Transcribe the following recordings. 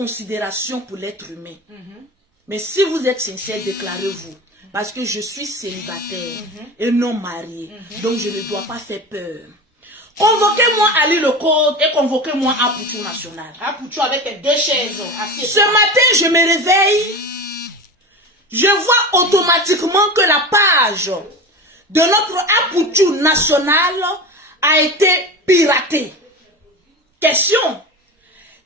considération pour l'être humain. Mais si vous êtes sincère, déclarez-vous. Parce que je suis célibataire et non marié. Donc je ne dois pas faire peur. Convoquez-moi à lire le code et convoquez-moi à Poutou National. À Poutou avec 2 chaises. Ce matin, je me réveille. Je vois automatiquement que la page de notre Apoutou National a été piratée. Question.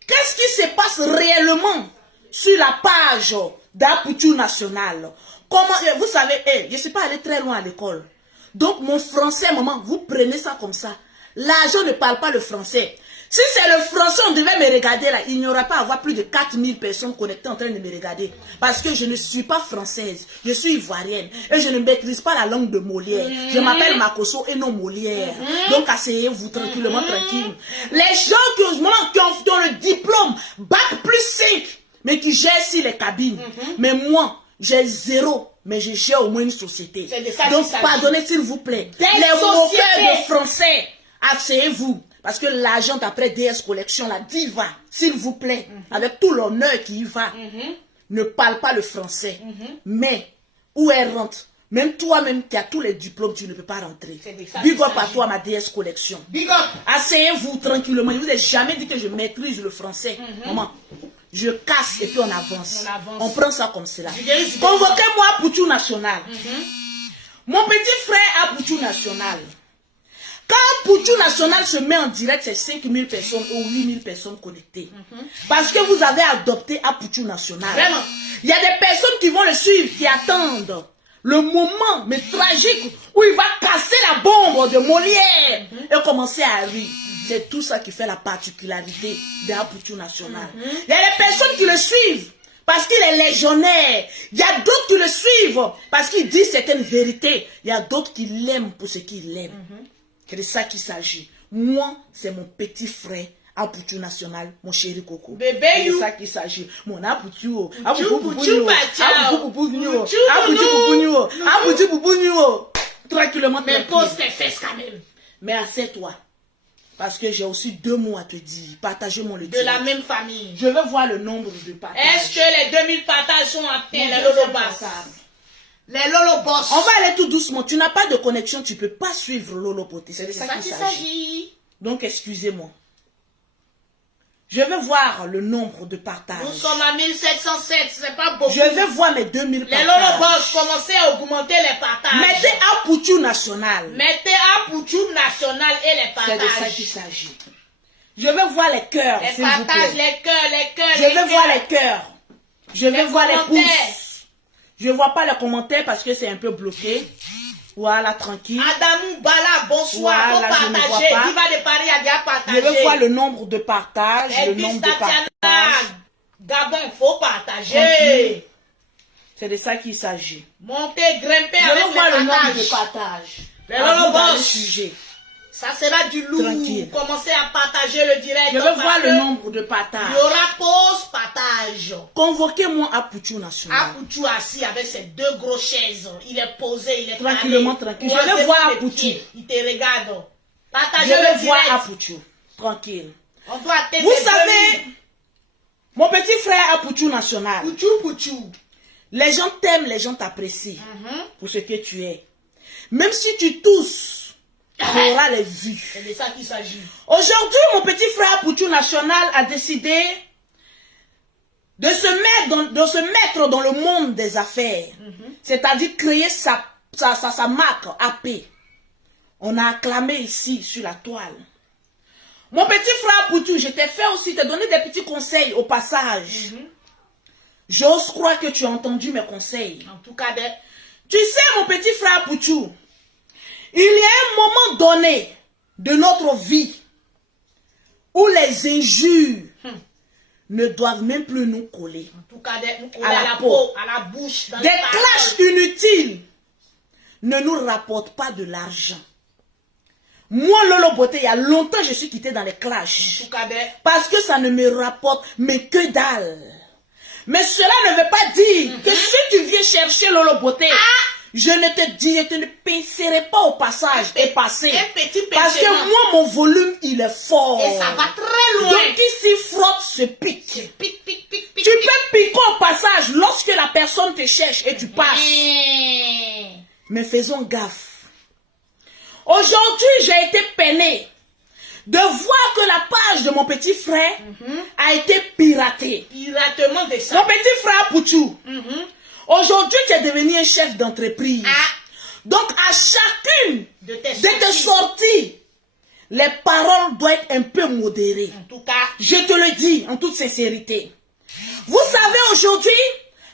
Qu'est-ce qui se passe réellement sur la page d'Apoutou National? Comment, vous savez, je ne suis pas allé très loin à l'école. Donc mon français, maman, vous prenez ça comme ça. L'argent ne parle pas le français. Si c'est le français, on devait me regarder là. Il n'y aurait pas à avoir plus de 4000 personnes connectées en train de me regarder. Parce que je ne suis pas française. Je suis ivoirienne. Et je ne maîtrise pas la langue de Molière. Je m'appelle Makosso et non Molière. Donc asseyez-vous tranquillement, tranquille. Les gens qui ont le diplôme, bac plus 5, mais qui gèrent ici les cabines. Mais moi, j'ai 0. Mais je gère au moins une société. Donc pardonnez s'il vous plaît. Les moqueurs de français, asseyez-vous. Parce que l'agent après DS Collection, la diva, s'il vous plaît, avec tout l'honneur qui y va, ne parle pas le français. Mais, où elle rentre, même toi-même qui as tous les diplômes, tu ne peux pas rentrer. Big up à toi, ma DS Collection. Big up. Asseyez-vous tranquillement. Je ne vous ai jamais dit que je maîtrise le français. Maman, je casse et puis on avance. On prend ça comme cela. Convoquez-moi à Poutou National. Mon petit frère à Poutou National. Quand Poutou National se met en direct, c'est 5000 personnes ou 8000 personnes connectées. Parce que vous avez adopté à Poutou National. Vraiment. Il y a des personnes qui vont le suivre, qui attendent le moment, mais tragique, où il va casser la bombe de Molière et commencer à rire. C'est tout ça qui fait la particularité de Poutou National. Il y a des personnes qui le suivent parce qu'il est légionnaire. Il y a d'autres qui le suivent parce qu'il dit certaines vérités. Il y a d'autres qui l'aiment pour ce qu'il aime. C'est de ça qu'il s'agit. Moi, c'est mon petit frère Apoutou National, mon chéri Coco. Bébé, c'est de ça qu'il s'agit. Mon Apoutou, tranquillement. Mais pose tes fesses quand même. Mais assieds-toi. Parce que j'ai aussi 2 mots à te dire. Partagez-moi le De la même famille. Je veux voir le nombre de partages. Est-ce que les 2000 partages sont atteints, les Lolo-Boss? Les Lolo-Boss. On va aller tout doucement. Tu n'as pas de connexion, tu ne peux pas suivre Lolo-Poté. C'est de ça qu'il s'agit. Donc, excusez-moi. Je veux voir le nombre de partages. Nous sommes à 1707, c'est pas beaucoup. Je veux voir mes 2000 partages. Les Lolo-Boss, commencez à augmenter les partages. Mettez Apoutou National. Mettez Apoutou National et les partages. C'est de ça qu'il s'agit. Je veux voir les cœurs, les partages, les cœurs. Je veux voir les cœurs. Je veux voir les pouces. Je ne vois pas les commentaires parce que c'est un peu bloqué. Voilà, tranquille. Adamou Bala, bonsoir. Voilà, faut partager. Diva de Paris a déjà partagé. Je veux voir le nombre de partages. Le nombre de partages. Gabon, il faut partager. C'est de ça qu'il s'agit. Montez, grimper avec les partages. Je veux voir le nombre de partages. Les Lolo-Boss. Sujet. Ça sera du lourd. Tranquille. Commencez à partager le direct. Je veux voir le nombre de partages. Il y aura pause, partage. Convoquez-moi à Poutou National. À Poutou assis avec ses 2 grosses chaises. Il est posé, il est tranquillement, tranquille. Je veux voir à Poutou. Il te regarde. Partagez je le direct. veux voir à Poutou. Tranquille. On doit atteindre. Vous savez, mon petit frère à Poutou National. Poutou. Les gens t'aiment, les gens t'apprécient pour ce que tu es. Même si tu tousses, tu auras les vues. C'est de ça qu'il s'agit. Aujourd'hui, mon petit frère Poutou National a décidé de se mettre dans le monde des affaires. C'est-à-dire créer sa marque AP. On a acclamé ici sur la toile. Mon petit frère Poutou, je t'ai fait aussi te donner des petits conseils au passage. J'ose croire que tu as entendu mes conseils. En tout cas, tu sais, mon petit frère Poutou, il y a un moment donné de notre vie où les injures ne doivent même plus nous coller. En tout cas, à la peau, à la bouche. Des clashs inutiles ne nous rapportent pas de l'argent. Moi, Lolo-Beauté, il y a longtemps, je suis quitté dans les clashs. En tout cas, parce que ça ne me rapporte mais que dalle. Mais cela ne veut pas dire que si tu viens chercher Lolo-Beauté, je ne te pincerai pas au passage et passer. Parce que moi, mon volume, il est fort. Et ça va très loin. Donc, qui s'y frotte, se pique. Pique. Tu peux piquer au passage lorsque la personne te cherche et tu passes. Mais faisons gaffe. Aujourd'hui, j'ai été peiné de voir que la page de mon petit frère a été piratée. Piratement de ça. Mon petit frère Pouchou. Aujourd'hui, tu es devenu un chef d'entreprise. Donc, à chacune de tes sorties, les paroles doivent être un peu modérées. En tout cas, je te le dis en toute sincérité. Vous savez, aujourd'hui,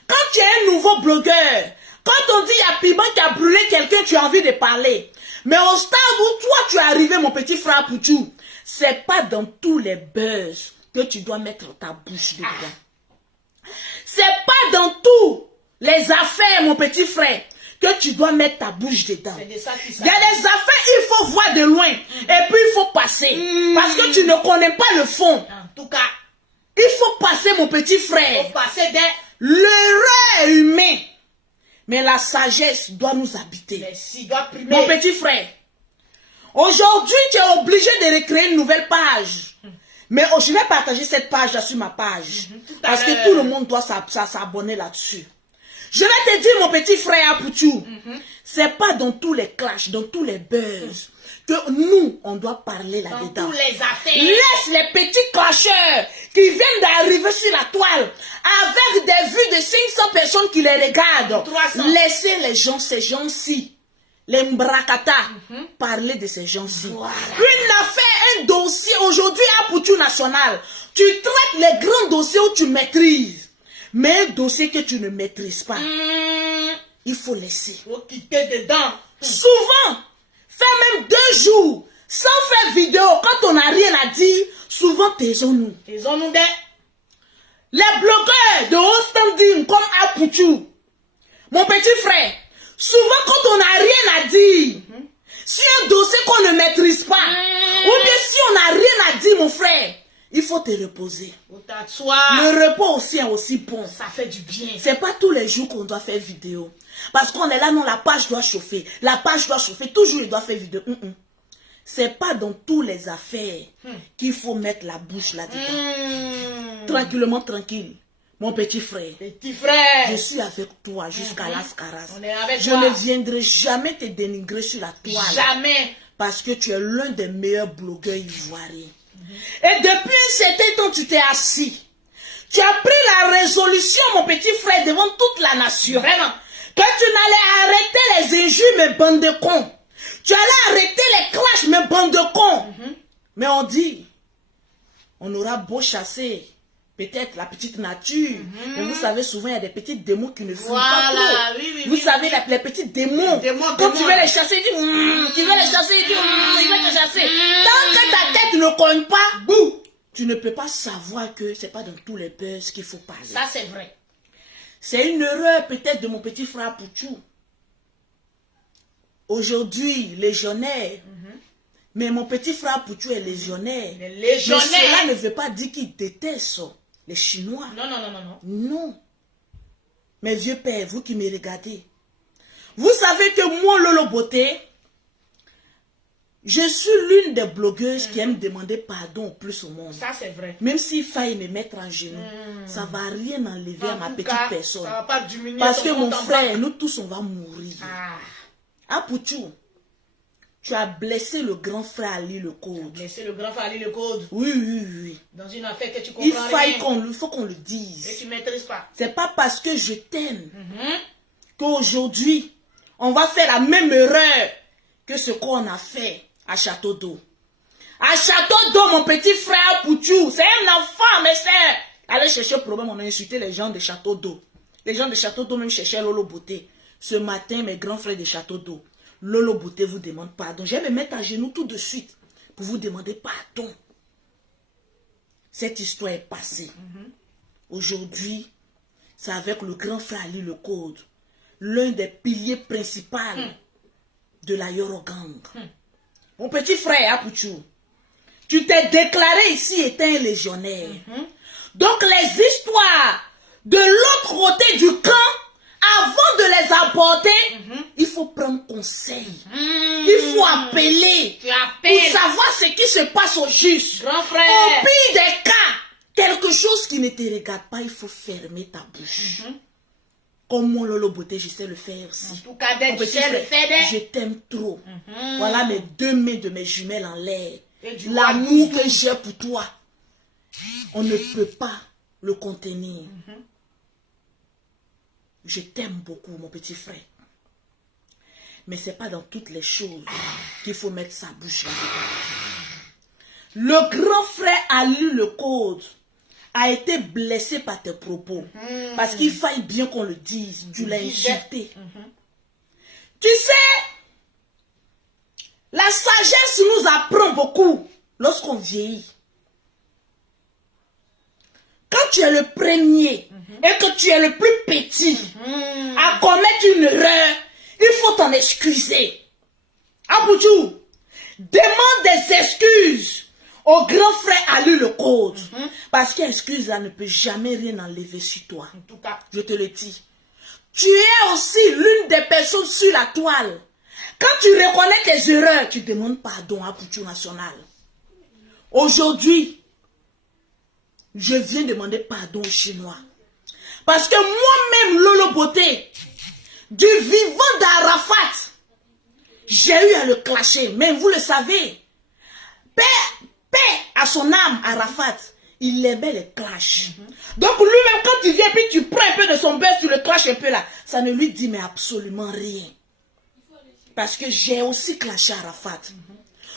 quand tu es un nouveau blogueur, quand on dit il y a Piment qui a brûlé quelqu'un, tu as envie de parler. Mais au stade où toi, tu es arrivé, mon petit frère Pouchou, c'est pas dans tous les buzz que tu dois mettre ta bouche dedans. C'est pas dans tous les affaires, mon petit frère, que tu dois mettre ta bouche dedans. Il y a des affaires, il faut voir de loin. Et puis, il faut passer. Parce que tu ne connais pas le fond. En tout cas, il faut passer, mon petit frère. Il faut passer l'erreur humaine. Mais la sagesse doit nous habiter. Merci, doit primer. Mon petit frère, aujourd'hui, tu es obligé de recréer une nouvelle page. Mais je vais partager cette page-là sur ma page. Parce que tout le monde doit s'abonner là-dessus. Je vais te dire, mon petit frère Pouchou, c'est pas dans tous les clashs, dans tous les buzz, que nous, on doit parler là-dedans. Dans tous les affaires. Laisse les petits clasheurs qui viennent d'arriver sur la toile avec des vues de 500 personnes qui les regardent. 300. Laissez les gens, ces gens-ci, les mbrakata, parler de ces gens-ci. Voilà. Une affaire, un dossier, aujourd'hui à Pouchou National, tu traites les grands dossiers où tu maîtrises. Mais un dossier que tu ne maîtrises pas, il faut laisser. Il faut quitter dedans. Souvent, fais même 2 jours sans faire vidéo. Quand on n'a rien à dire, souvent taisons-nous. Taisons-nous des... Les blogueurs de haut standing comme Apouchou, mon petit frère, souvent quand on n'a rien à dire, si un dossier qu'on ne maîtrise pas, ou bien si on n'a rien à dire, mon frère, il faut te reposer. Faut t'asseoir. Le repos aussi est aussi bon. Ça fait du bien. C'est pas tous les jours qu'on doit faire vidéo. Parce qu'on est là, non, la page doit chauffer. La page doit chauffer. Toujours, il doit faire vidéo. C'est pas dans tous les affaires qu'il faut mettre la bouche là-dedans. Tranquillement, tranquille. Mon petit frère. Petit frère. Je suis avec toi jusqu'à Las Caras. On est avec Je toi. ne viendrai jamais te dénigrer sur la toile. Jamais. Parce que tu es l'un des meilleurs blogueurs ivoiriens. Et depuis un certain temps, tu t'es assis. Tu as pris la résolution, mon petit frère, devant toute la nation. Vraiment. Que tu n'allais arrêter les injures, mes bandes de cons. Tu allais arrêter les clashs, mes bandes de cons. Mais on dit, on aura beau chasser peut-être la petite nature. Mais vous savez, souvent, il y a des petits démons qui ne fuient pas trop. Oui, vous savez, les petits démons. Quand tu veux les chasser, tu dis, tu veux les chasser, tu dis, il va te chasser. Tant que ta tête ne cogne pas, bouh, tu ne peux pas savoir que c'est pas dans tous les buzz qu'il faut parler. Ça, c'est vrai. C'est une erreur peut-être de mon petit frère Pouchou. Aujourd'hui, légionnaire. Mais mon petit frère Pouchou est légionnaire. Mais légionnaire. Mais cela ne veut pas dire qu'il déteste les Chinois. Non, non, non, non, non. Non. Mes vieux pères, vous qui me regardez. Vous savez que moi, Lolo Beauté, je suis l'une des blogueuses qui aime demander pardon au plus au monde. Ça, c'est vrai. Même s'il faille me mettre en genoux, ça ne va rien enlever à ma petite personne. Ça va pas diminuer. Parce que mon frère, nous tous, on va mourir. Ah, Pouchou, tu as blessé le grand frère Ali le Code. Blessé le grand frère Ali le Code. Oui, oui, oui. Dans une affaire que tu comprends. Il faut qu'on le dise. Et tu ne maîtrises pas. C'est pas parce que je t'aime qu'aujourd'hui, on va faire la même erreur que ce qu'on a fait à Château d'Eau. À Château d'Eau, mon petit frère Pouchou, c'est un enfant, mes frères. Allez chercher le problème, on a insulté les gens de Château d'Eau. Les gens de Château d'Eau même cherchaient Lolo Beauté. Ce matin, mes grands frères de Château d'Eau, Lolo Beauté vous demande pardon. Je vais me mettre à genoux tout de suite pour vous demander pardon. Cette histoire est passée. Aujourd'hui, c'est avec le grand frère Ali le Code, l'un des piliers principaux de la Yorogang. Mon petit frère Apouchou, tu t'es déclaré ici étant un légionnaire. Donc les histoires de l'autre côté du camp, avant de les apporter, il faut prendre conseil. Il faut appeler pour savoir ce qui se passe au juste. Grand frère. Au pire des cas, quelque chose qui ne te regarde pas, il faut fermer ta bouche. Comme mon Lolo Beauté, je sais le faire aussi. En tout cas, dès que tu sais le faire, je t'aime trop. Voilà mes 2 mains de mes jumelles en l'air. L'amour que j'ai pour toi, on ne peut pas le contenir. Je t'aime beaucoup, mon petit frère. Mais ce n'est pas dans toutes les choses qu'il faut mettre sa bouche là-dedans. Le grand frère a lu le code, a été blessé par tes propos. Parce qu'il faille bien qu'on le dise, tu l'as insulté. Tu sais, la sagesse nous apprend beaucoup lorsqu'on vieillit. Quand tu es le premier et que tu es le plus petit à commettre une erreur, il faut t'en excuser. Apoutou, demande des excuses au grand frère a lu le code. Parce qu'excuse là ne peut jamais rien enlever sur toi. En tout cas, je te le dis. Tu es aussi l'une des personnes sur la toile. Quand tu reconnais tes erreurs, tu demandes pardon à Poutou National. Aujourd'hui, je viens demander pardon aux Chinois. Parce que moi-même, Lolo Beauté, du vivant d'Arafat, j'ai eu à le clasher. Mais vous le savez, paix à son âme, Arafat, il aimait les clashs. Donc lui-même, quand il vient, puis tu prends un peu de son beurre, tu le clashes un peu là, ça ne lui dit mais absolument rien. Parce que j'ai aussi clashé Arafat.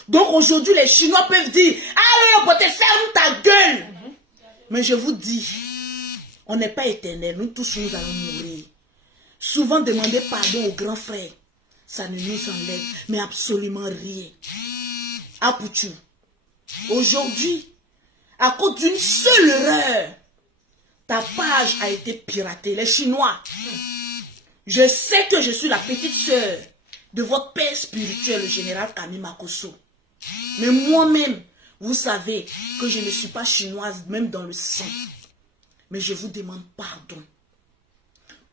Donc aujourd'hui, les Chinois peuvent dire, allez, Beauté, ferme ta gueule. Mais je vous dis, on n'est pas éternel, nous tous nous allons mourir. Souvent demander pardon au grand frère, ça ne nous enlève, mais absolument rien. Apoutou, aujourd'hui, à cause d'une seule erreur, ta page a été piratée. Les Chinois, je sais que je suis la petite sœur de votre père spirituel, le général Kami Makosso. Mais moi-même, vous savez que je ne suis pas chinoise, même dans le sang. Mais je vous demande pardon.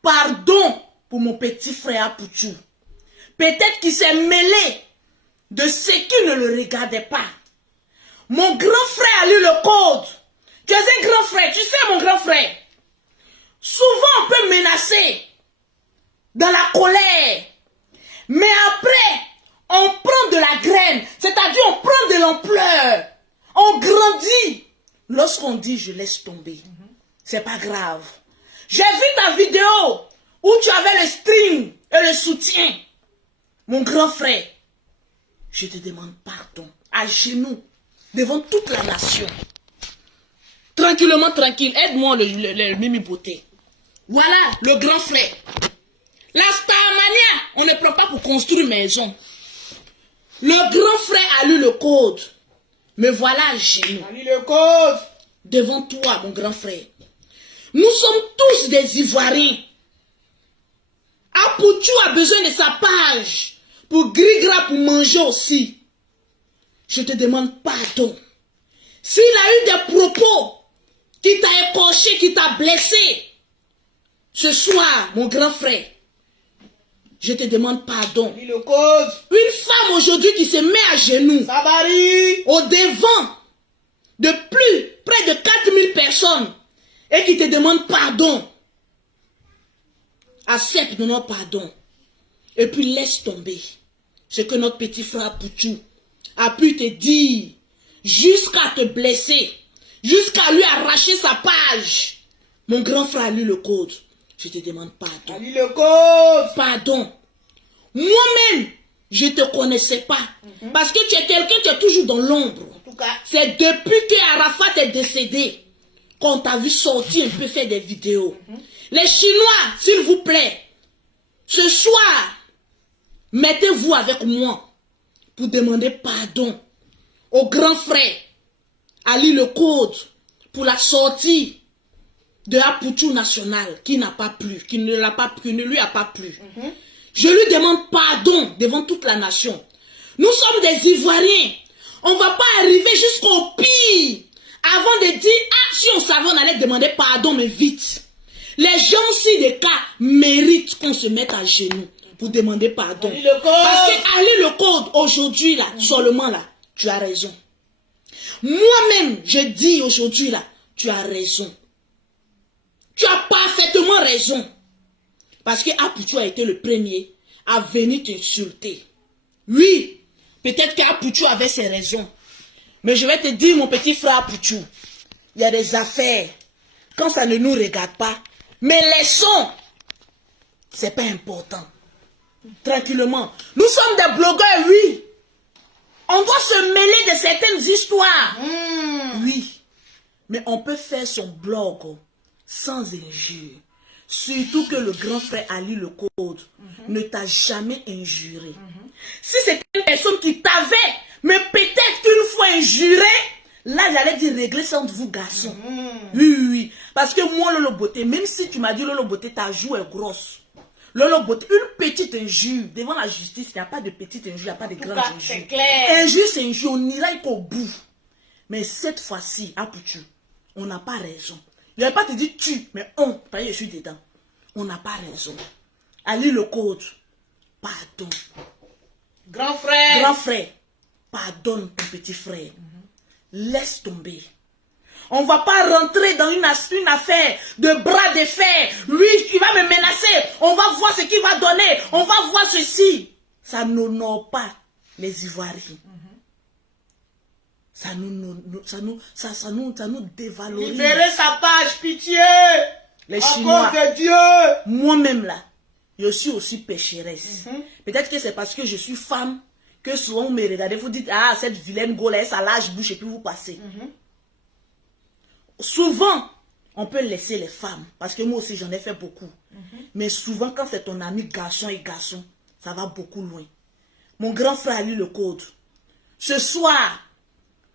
Pardon pour mon petit frère Apoutou. Peut-être qu'il s'est mêlé de ce qui ne le regardait pas. Mon grand frère a lu le code. Tu es un grand frère, tu sais mon grand frère. Souvent on peut menacer dans la colère. Mais après, on prend de la graine. C'est-à-dire on prend de l'ampleur. On grandit. Lorsqu'on dit je laisse tomber, c'est pas grave. J'ai vu ta vidéo où tu avais le string et le soutien. Mon grand frère, je te demande pardon à genoux devant toute la nation. Tranquillement, tranquille. Aide-moi le Mimi Beauté. Voilà le grand frère. La Starmania, on ne prend pas pour construire une maison. Le grand frère a lu le code. Me voilà à genoux. a lu le code. Devant toi, mon grand frère. Nous sommes tous des Ivoiriens. Apoutou a besoin de sa page pour gris-gras pour manger aussi. Je te demande pardon. S'il a eu des propos qui t'a écorché, qui t'a blessé, ce soir, mon grand frère, je te demande pardon. Lis le code. Une femme aujourd'hui qui se met à genoux, Sabari, au devant de près de 4000 personnes, et qui te demande pardon. Accepte notre pardon. Et puis laisse tomber ce que notre petit frère Poutou a pu te dire, jusqu'à te blesser, jusqu'à lui arracher sa page. Mon grand frère a lu le code. Je te demande pardon. lis le code. Pardon. Moi-même, je ne te connaissais pas. Parce que tu es quelqu'un qui est toujours dans l'ombre. En tout cas, C'est depuis que Arafat est décédé qu'on t'a vu sortir un peu faire des vidéos. Les Chinois, s'il vous plaît, ce soir, mettez-vous avec moi pour demander pardon au grand frère Ali le code pour la sortie de Apoutou National qui n'a pas plu, qui ne lui a pas plu. Je lui demande pardon devant toute la nation. Nous sommes des Ivoiriens. On ne va pas arriver jusqu'au pire avant de dire, ah, si on savait, on allait demander pardon, mais vite. Les gens, si des cas, méritent qu'on se mette à genoux pour demander pardon. Parce que Ali le code, aujourd'hui, là, seulement là, tu as raison. Moi-même, je dis aujourd'hui, là, tu as raison. Tu as parfaitement raison. Parce que Apoutou a été le premier à venir t'insulter. Oui, peut-être qu'Apoutou avait ses raisons. Mais je vais te dire, mon petit frère Apoutou, il y a des affaires, quand ça ne nous regarde pas, mais laissons, c'est pas important. Tranquillement. Nous sommes des blogueurs, oui. On doit se mêler de certaines histoires. Oui. Mais on peut faire son blog sans injure. Surtout que le grand frère Ali le Code ne t'a jamais injuré. Si c'était une personne qui t'avait, mais peut-être qu'une fois injuré, là j'allais dire régler ça entre vous garçons. Oui. Parce que moi, Lolo Beauté, même si tu m'as dit Lolo Beauté, ta joue est grosse. Lolo Beauté, une petite injure, devant la justice, il n'y a pas de petite injure, il n'y a pas de grande injure. C'est clair. Injure, c'est injure, on ira qu'au bout. Mais cette fois-ci, Apoutou, on n'a pas raison. Il ne va pas te dire tu, mais on, parce que je suis dedans. On n'a pas raison. Ali le Code, pardon. Grand frère. Grand frère, pardonne ton petit frère. Laisse tomber. On ne va pas rentrer dans une affaire de bras de fer. Lui, il va me menacer. On va voir ce qu'il va donner. On va voir ceci. Ça n'honore pas les Ivoiriens. Ça nous dévalorise. Libérez sa page, pitié. Les Chinois. De Dieu. Moi-même là, je suis aussi pécheresse. Peut-être que c'est parce que je suis femme que souvent vous me regardez, vous dites, ah, cette vilaine go là, ça lâche bouche et puis vous passez. Souvent, on peut laisser les femmes, parce que moi aussi j'en ai fait beaucoup. Mais souvent, quand c'est ton ami garçon et garçon, ça va beaucoup loin. Mon grand frère a lu le Code. Ce soir,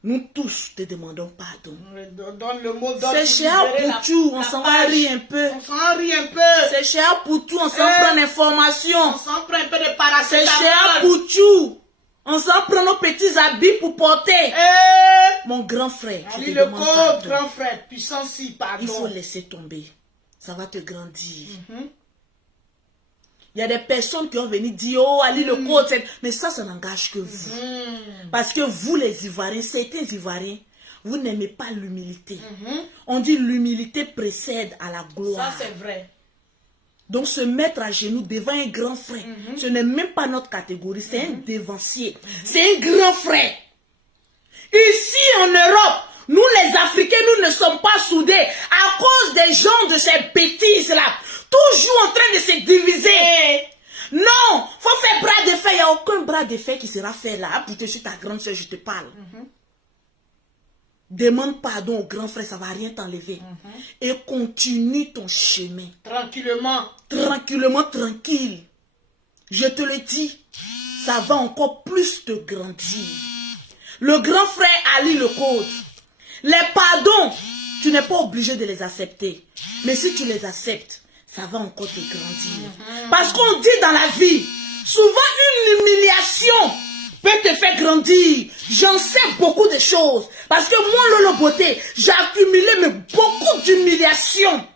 nous tous te demandons pardon. Donne le mot d'ordre. C'est chez Apoutou, on s'en va rire un peu. On s'en rit un peu. C'est chez Apoutou, on s'en prend l'information. On s'en prend un peu de C'est paracétamol. chez Apoutou. On s'en prend nos petits habits pour porter. Mon grand frère, je Ali te le demande Code, pardon. grand frère, puissant si, pardon. Il faut laisser tomber. Ça va te grandir. Il y a des personnes qui ont venu dire, oh, Ali le Code, mais ça n'engage que vous. Parce que vous, les Ivoiriens, certains Ivoiriens, vous n'aimez pas l'humilité. On dit l'humilité précède à la gloire. Ça, c'est vrai. Donc se mettre à genoux devant un grand frère, ce n'est même pas notre catégorie, c'est un dévancier. C'est un grand frère. Ici en Europe, nous les Africains, nous ne sommes pas soudés à cause des gens de ces bêtises-là. Toujours en train de se diviser. Non, faut faire bras de fer. Il n'y a aucun bras de fer qui sera fait là. Pour te suis ta grande soeur, je te parle. Demande pardon au grand frère, ça ne va rien t'enlever. Et continue ton chemin. Tranquillement. Tranquillement, tranquille. Je te le dis, ça va encore plus te grandir. Le grand frère Ali le Code. Les pardons, tu n'es pas obligé de les accepter. Mais si tu les acceptes, ça va encore te grandir. Parce qu'on dit dans la vie, souvent une humiliation peut te faire grandir. J'en sais beaucoup de choses. Parce que moi, Lolo Beauté, j'ai accumulé mais beaucoup d'humiliations.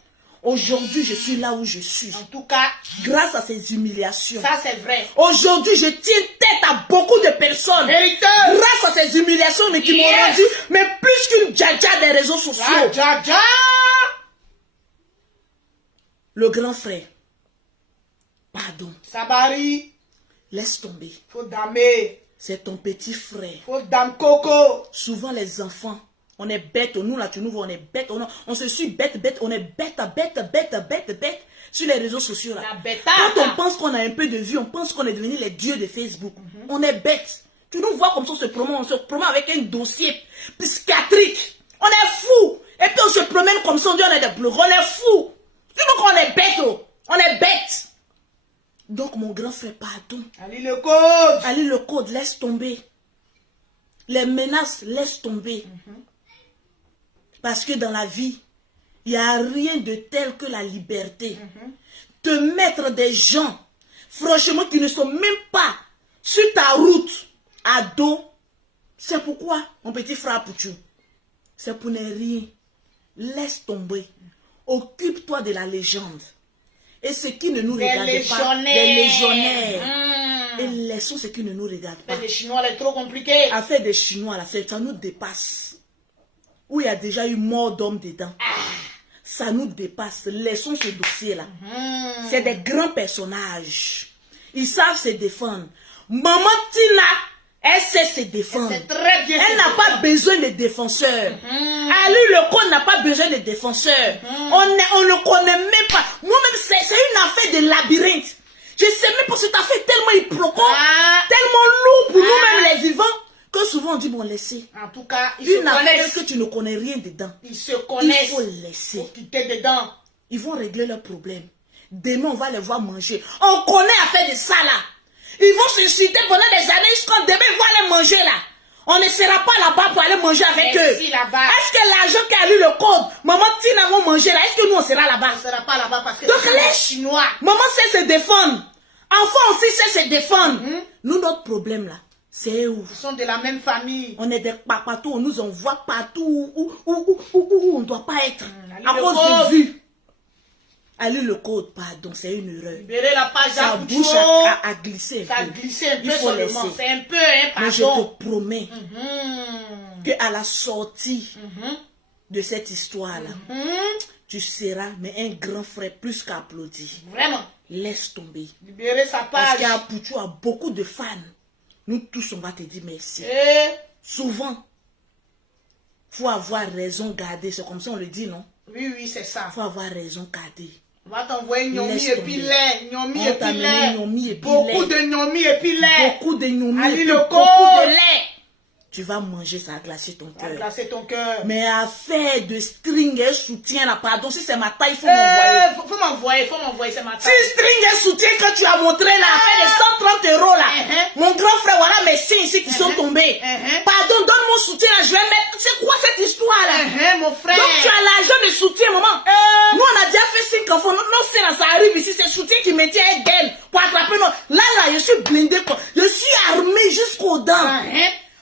Aujourd'hui, je suis là où je suis. En tout cas, grâce à ces humiliations. Ça, c'est vrai. Aujourd'hui, je tiens tête à beaucoup de personnes. Vérité. Grâce à ces humiliations, mais qui m'ont rendu, mais plus qu'une djaja des réseaux sociaux. Djaja. Le grand frère, pardon. Sabari. Laisse tomber. Faut damer. C'est ton petit frère. Faut dame coco. Souvent, les enfants, on est bêtes. Nous, là, tu nous vois, on est bêtes. On se suit bête. On est bête sur les réseaux sociaux. Là. Quand on pense qu'on a un peu de vue, on pense qu'on est devenu les dieux de Facebook. On est bêtes. Tu nous vois comme ça, on se promène avec un dossier psychiatrique. On est fou. Et puis on se promène comme ça, on dit on est des bleus. On est fou. Tu vois qu'on est bêtes. Oh. On est bêtes. Donc, mon grand frère, pardon. Ali le Code. Ali le Code, laisse tomber. Les menaces, laisse tomber. Parce que dans la vie, il n'y a rien de tel que la liberté. Te mettre des gens, franchement, qui ne sont même pas sur ta route, à dos. C'est pourquoi, mon petit frère Pouchou, c'est pour ne rien. Laisse tomber. Occupe-toi de la légende. Et ce qui ne nous regarde pas, des légionnaires. Et laissons ce qui ne nous regarde pas. Affaire des Chinois, c'est trop compliqué. Affaire des Chinois, là, ça nous dépasse. où il y a déjà eu mort d'homme dedans. Ça nous dépasse. Laissons ce dossier-là. C'est des grands personnages. Ils savent se défendre. Maman Tina, elle sait se défendre. Très bien. Elle n'a pas besoin de défenseurs. Ali Lecode n'a pas besoin de défenseurs. On ne connaît même pas. Nous-mêmes, c'est une affaire de labyrinthe. Je sais même pas cette affaire tellement hypocrite, tellement lourd pour nous-mêmes les vivants, que souvent on dit bon laissez. En tout cas, une affaire que tu ne connais rien dedans. Ils se connaissent. Il faut laisser. Faut quitter dedans. Ils vont régler leurs problèmes. Demain, on va les voir manger. On connaît à faire de ça là. Ils vont se citer pendant des années jusqu'à demain, ils vont aller manger là. On ne sera pas là-bas pour aller manger avec eux. Est-ce que l'argent qui a lu le code, maman Tina va manger là, est-ce que nous on sera là-bas? On ne sera pas là-bas parce que donc les Chinois. Maman sait se défendre. Enfant aussi sait se défendre. Nous, notre problème là, c'est où? Ils sont de la même famille. On est des papatos, on nous envoie partout où on ne doit pas être. À cause de vue. Ali Lecode, pardon, c'est une erreur. Libérez la page sa bouche a glissé un peu. Ça a glissé un peu Il faut seulement. laisser. C'est un peu, hein, pardon. Mais je te promets qu'à la sortie de cette histoire-là, tu seras mais un grand frère plus qu'applaudi. Vraiment. Laisse tomber. Libérez sa page. Parce qu'Apoutou a beaucoup de fans. Nous tous, on va te dire merci. Souvent, il faut avoir raison garder. C'est comme ça on le dit, non? Oui, oui, c'est ça. Il faut avoir raison garder. On va t'envoyer Nyomi et Pilet. Nyomi et Pilet. Beaucoup de Nyomi et Pilet. Beaucoup de Nyomi Ali et Lecode. beaucoup de lait. Tu vas manger, ça va glacer ton cœur. Glacer ton cœur. Mais affaire de string et soutien là, pardon, si c'est ma taille, il faut m'envoyer. Faut m'envoyer, c'est ma taille. Si string et soutien que tu as montré là, affaire de 130 € là, mon grand frère, voilà mes signes ici qui sont tombés. Pardon, donne mon soutien là, je vais mettre. C'est quoi cette histoire là? Mon frère. Donc tu as l'argent de soutien, maman. Nous on a déjà fait 5 enfants, non, c'est là, ça arrive ici, c'est soutien qui me tient un gaine pour attraper. Non. Là, je suis blindé quoi. Je suis armé jusqu'aux dents.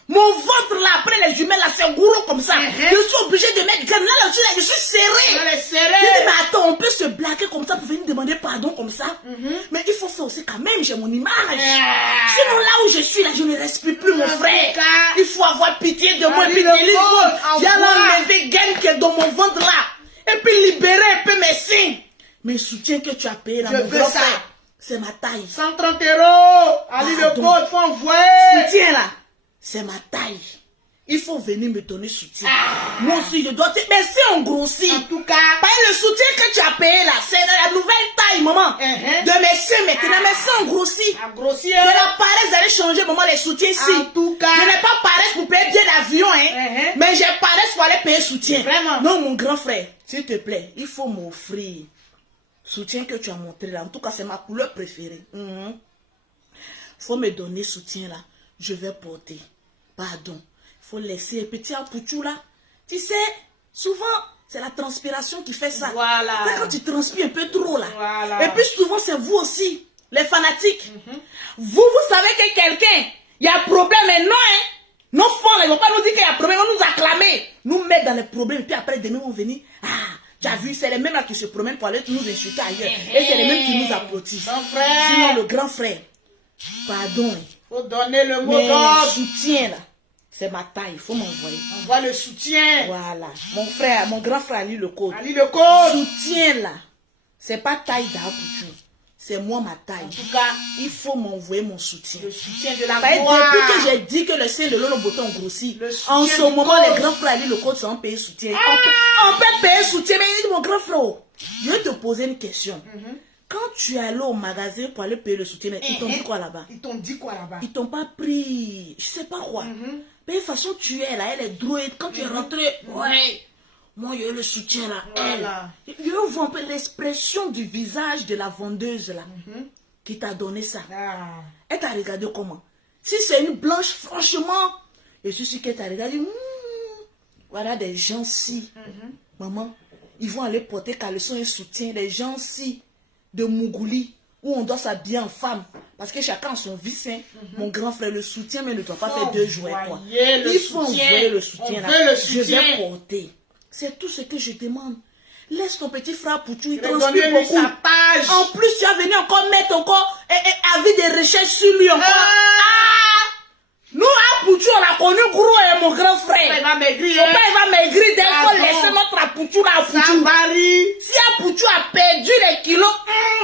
Mon ventre là, après les jumelles là, c'est gros comme ça. Je suis obligé de mettre gamme. Là, je suis serré. Je dis, mais attends, on peut se blaguer comme ça pour venir demander pardon comme ça. Mais il faut faire aussi quand même, j'ai mon image. Sinon, là où je suis, là, je ne respire plus, mon frère. Il faut avoir pitié de moi. Et puis, j'ai enlevé gamme qui est dans mon ventre là. Et puis, libérer un peu mes signes. Mais soutien que tu as payé là, mon grand frère, c'est ma taille. 130 €. Ali Lecode, faut envoyer. Soutien là. C'est ma taille. Il faut venir me donner soutien. Moi aussi, je dois te... Mais si on grossit. En tout cas. Le soutien que tu as payé là, c'est la nouvelle taille, maman. De mes seins maintenant. Mais si on grossit. Grossit. De la paresse, d'aller changer, maman, les soutiens ici. En tout cas. Je n'ai pas paresse pour payer bien l'avion, mais j'ai paresse pour aller payer soutien. Vraiment. Non, mon grand frère, s'il te plaît, il faut m'offrir. Soutien que tu as montré là. En tout cas, c'est ma couleur préférée. Faut me donner soutien là. Je vais porter. Pardon. Il faut laisser un petit Apoutou là. Tu sais, souvent, c'est la transpiration qui fait ça. Voilà. Là, quand tu transpires un peu trop là. Voilà. Et puis souvent, c'est vous aussi, les fanatiques. Vous savez que quelqu'un, il y a un problème, mais non, nos fonds, ils ne vont pas nous dire qu'il y a un problème, ils vont nous acclamer. Nous mettre dans les problèmes, et puis après, demain, on va venir. Tu as vu, c'est les mêmes là qui se promènent pour aller nous insulter ailleurs. Et c'est les mêmes qui nous applaudissent. Sinon, le grand frère, pardon. Faut donner le mot Mais d'ordre. soutien là, c'est ma taille, il faut m'envoyer. Envoie le soutien. Voilà, mon frère, mon grand frère Ali Lecode. Ali Lecode. Soutien là, c'est pas taille d'Apoutou, c'est moi ma taille. En tout cas, il faut m'envoyer mon soutien. Le soutien de la gloire. Depuis que j'ai dit que le sein de Lolo Boton grossit, en ce moment les grands frères Ali Lecode sont payés soutien. On peut payer soutien, mais mon grand frère, je vais te poser une question. Quand tu es allé au magasin pour aller payer le soutien, ils t'ont dit quoi là-bas? Ils t'ont dit quoi là-bas? Ils t'ont pas pris, je sais pas quoi. Mais de toute façon, tu es là, elle est douée. Quand tu es rentré, ouais, moi, il y a eu le soutien là. Voilà. Je vois un peu l'expression du visage de la vendeuse là, qui t'a donné ça. Elle t'a regardé comment? Si c'est une blanche, franchement, je suis sûre qu'elle t'a regardé. Voilà des gens-ci. Maman, ils vont aller porter caleçon et soutien. Les gens-ci de Mougouli, où on doit s'habiller en femme. Parce que chacun a son vice. Mon grand frère, le soutien, mais ne doit pas faire 2 jours. Il faut envoyer le soutien. Là. Je vais porter. C'est tout ce que je demande. Laisse ton petit frère Poutou, il transpire beaucoup. Sa page. En plus, tu as venu encore mettre encore avis de recherche sur lui encore. Nous, Apoutou, on l'a connu gros, et mon grand frère. Il va maigrir. Son père, il va maigrir. Dès qu'il faut laisser notre Apoutou là, Apoutou. Si Apoutou a perdu les kilos,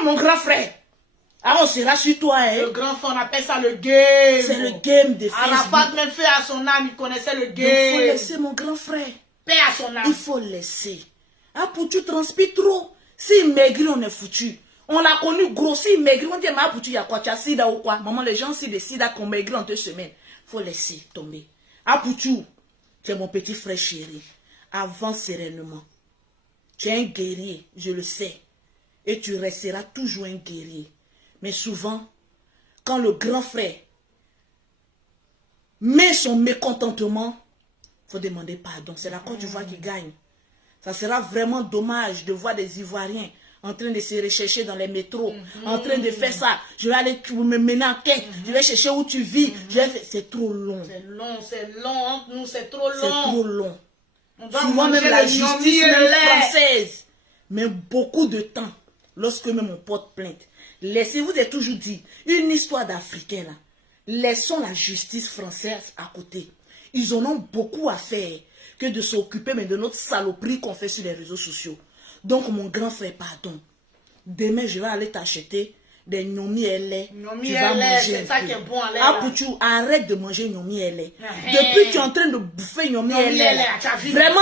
mon grand frère. Ah, on sera sur toi, hein. Le grand frère, on appelle ça le game. C'est le game de Facebook. Arafat même fait à son âme, il connaissait le game. Il faut laisser mon grand frère. Paix à son âme. Il faut laisser. Apoutou transpire trop. S'il maigrit, on est foutu. On l'a connu gros. S'il maigrit, on dit, mais Apoutou, il y a quoi? Tu as sida ou quoi? Maman, les gens, s'ils décident qu'on maigrit en 2 semaines, il faut laisser tomber. Apoutou, tu es mon petit frère chéri. Avance sereinement. Tu es un guerrier, je le sais. Et tu resteras toujours un guerrier. Mais souvent, quand le grand frère met son mécontentement, il faut demander pardon. C'est la Côte d'Ivoire qui gagne. Ça sera vraiment dommage de voir des Ivoiriens en train de se rechercher dans les métros, en train de faire ça. Je vais aller me mener en quête, je vais chercher où tu vis. C'est trop long. C'est long, c'est long. Entre nous, c'est trop long. C'est trop long. On doit Souvent manger même la le justice gnomie et le même lait. française met beaucoup de temps lorsque même on porte plainte. Laissez-vous ai toujours dit, une histoire d'Africains là, laissons la justice française à côté. Ils en ont beaucoup à faire que de s'occuper mais de notre saloperie qu'on fait sur les réseaux sociaux. Donc mon grand frère, pardon. Demain je vais aller t'acheter des gnomi et lait. Tu vas manger c'est ça qui est bon à lait. Apoutou, arrête de manger gnomi et lait. Depuis que tu es en train de bouffer gnomi et lait. Vraiment,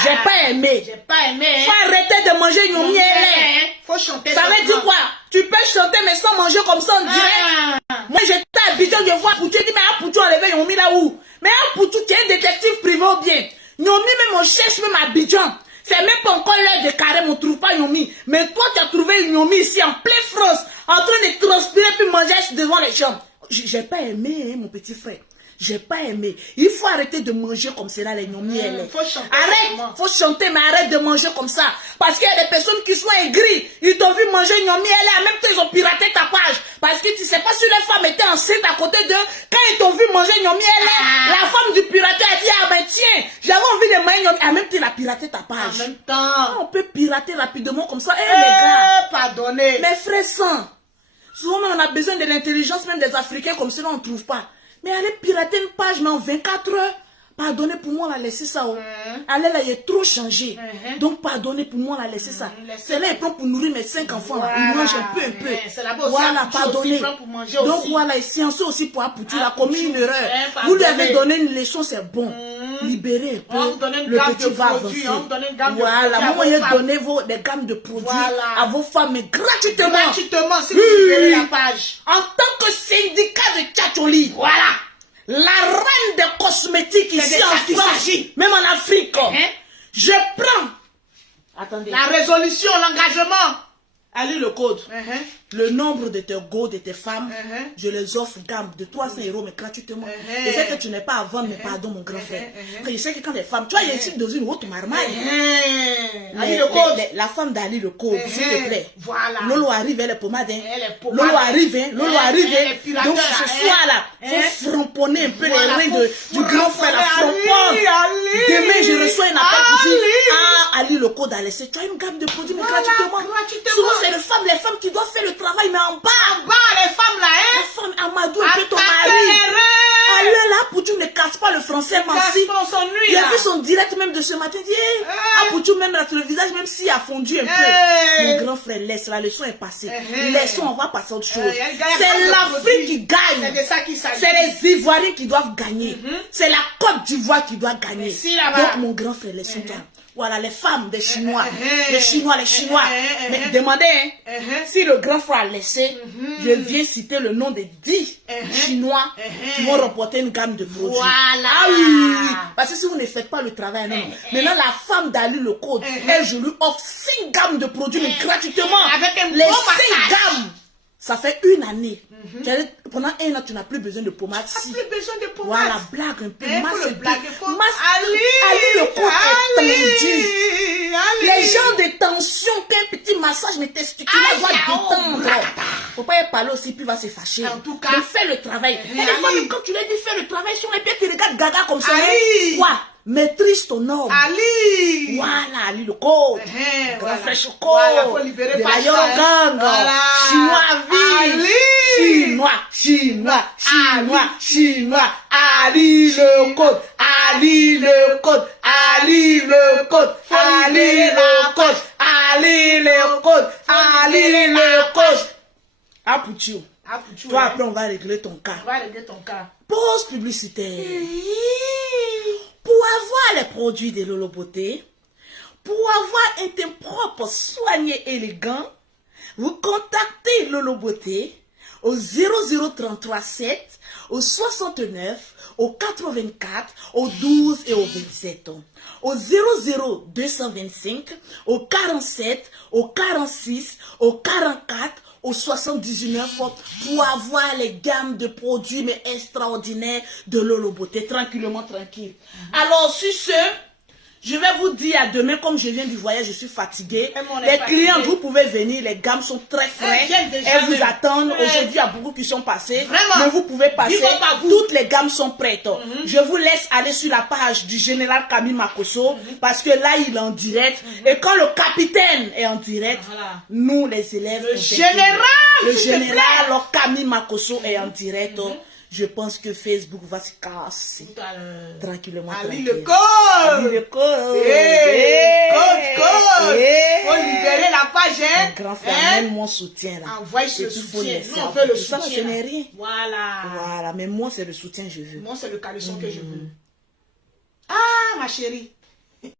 j'ai pas aimé. J'ai pas aimé. Faut arrêter de manger gnomi et lait. Faut chanter. Ça veut dire quoi? Tu peux chanter mais sans manger comme ça on dirait. Moi j'étais habitué de voir Apoutou, je dis mais Apoutou enlever gnomi là où? Mais Apoutou tu es un détective privé ou bien? Gnomi même on cherche même à Abidjan. C'est même pas encore l'heure de carême, on ne trouve pas Yomi. Mais toi, tu as trouvé une Yomi ici en pleine France, en train de transpirer puis manger devant les gens. J'ai pas aimé, hein, mon petit frère. J'ai pas aimé. Il faut arrêter de manger comme cela, les Yomi. Arrête, faut chanter, mais arrête de manger comme ça. Parce qu'il y a des personnes qui sont aigries. Ils t'ont vu manger Yomi, en même temps, ils ont piraté ta page. Parce que tu sais pas si les femmes étaient enceintes à côté d'eux. Quand ils t'ont vu manger Yomi, la femme du pirateur a dit, ah ben tiens, j'avais envie de manger Yomi. En même temps, il a piraté ta page. En même temps. On peut pirater rapidement comme ça. Eh les gars. Pardonnez. Mes frères saints. Souvent, on a besoin de l'intelligence même des Africains comme cela, on ne trouve pas. Mais aller pirater une page, mais en 24 heures, pardonnez pour moi, on a laissé ça. Allez là, il est trop changé. Donc, pardonnez pour moi, on a laissé ça. C'est là, il prend pour nourrir mes 5 enfants. Là. Il mange un peu. Voilà, pardonnez. Donc, voilà, il science aussi pour Apoutou. Il a commis une erreur. Vous lui avez donné une leçon, c'est bon. Libérez un peu. Le petit va avancer. Voilà, moi, il a donné des gammes de produits à vos femmes, mais gratuitement. Gratuitement, si vous libérez la page. En tant que syndicat de Tchatcholi. Voilà. La reine des cosmétiques ici en France, même en Afrique, je prends. Attendez. La résolution, l'engagement. Allez le code. Le nombre de tes go, de tes femmes, je les offre gamme de 300 €, mais gratuitement. Je sais que tu n'es pas à vendre, mais pardon, mon grand frère. Je sais que quand les femmes, tu vois, il y a ici dans une haute marmaille. La femme d'Ali le code, s'il te plaît. Voilà. Lolo arrive, elle est pommade. Lolo arrive, Lolo arrive. Donc ce soir-là, il faut framponner un peu les reins du grand frère, la framponne. Demain, je reçois un appel pour dire, ah, Ali le code a laissé. Tu as une gamme de produits, mais gratuitement. Souvent, c'est les femmes qui doivent faire le travail, mais en bas. En bas, les femmes là, Les femmes, Amadou, un peu ton mari. Allez là, Apoutou ne casse pas le français, Massi. Il a vu son direct même de ce matin. Il dit, Apoutou, même là, le visage, même s'il a fondu un peu. Mon grand frère, laisse, la leçon est passée. Laissons, on va passer à autre chose. C'est l'Afrique qui gagne. C'est de ça qu'il s'agit. C'est les Ivoiriens qui doivent gagner. C'est la Côte d'Ivoire qui doit gagner. Donc, mon grand frère, laissons-toi. Voilà, les femmes des Chinois. Les Chinois. Mais demandez, si le grand frère a laissé, je viens citer le nom des 10 Chinois qui vont remporter une gamme de produits. Voilà. Ah oui. Parce que si vous ne faites pas le travail, non. Maintenant, la femme d'Ali le code, elle, je lui offre 5 gammes de produits, mais gratuitement. Avec un les bon 5 gammes. Ça fait une année. Pendant un an, tu n'as plus besoin de pommade. Tu n'as plus besoin de pommade. Voilà, blague un peu. Ali le corps est tendu. Les gens de tension, qu'un petit massage, mais testicules doit détendre. Faut pas y parler aussi, puis il va se fâcher. En tout cas, fais le travail. Et les femmes, quand tu leur dis fais le travail, sur les pieds qui regardent gaga comme ça. Ali. Quoi? maîtrise ton homme. Ali. Voilà, Ali le code. Grand Voilà. frère Choco. Voilà, faut libérer de la Pacha, Yorogang. Voilà. Chinois à vie. Ali. Chinois, Chinois, Chinois, Chinois. Ali le code. Ali le code. Ali le code. Ali le code. Ali le code. Ali le code. Apouchou. Toi, après, on va régler ton cas. On va régler ton cas. Pause publicitaire. Pour avoir les produits de Lolo Beauté, pour avoir un teint propre, soigné, élégant, vous contactez Lolo Beauté au 00337, au 69, au 84, au 12 et au 27. Au 00225, au 47, au 46, au 44, au 79 pour avoir les gammes de produits mais extraordinaires de Lolo Beauté, tranquillement tranquille. Alors sur ce, je vais vous dire à demain, comme je viens du voyage, je suis fatiguée. Les clients, vous pouvez venir, les gammes sont très frais. Elles vous attendent. Aujourd'hui, il y a beaucoup qui sont passés. Vraiment. Mais vous pouvez passer. Toutes les gammes sont prêtes. Je vous laisse aller sur la page du général Camille Makosso parce que là, il est en direct. Et quand le capitaine est en direct, nous, les élèves, le général Camille Makosso est en direct. Je pense que Facebook va se casser. Tranquillement. Ali le code. Ali le code. Code. Faut libérer la page. Mon grand frère, même mon soutien là. Envoie ce soutien. Nous, on fait le soutien. Ça, je n'ai rien. Voilà. Voilà, mais moi, c'est le soutien que je veux. Moi, c'est le caleçon que je veux. Ah, ma chérie.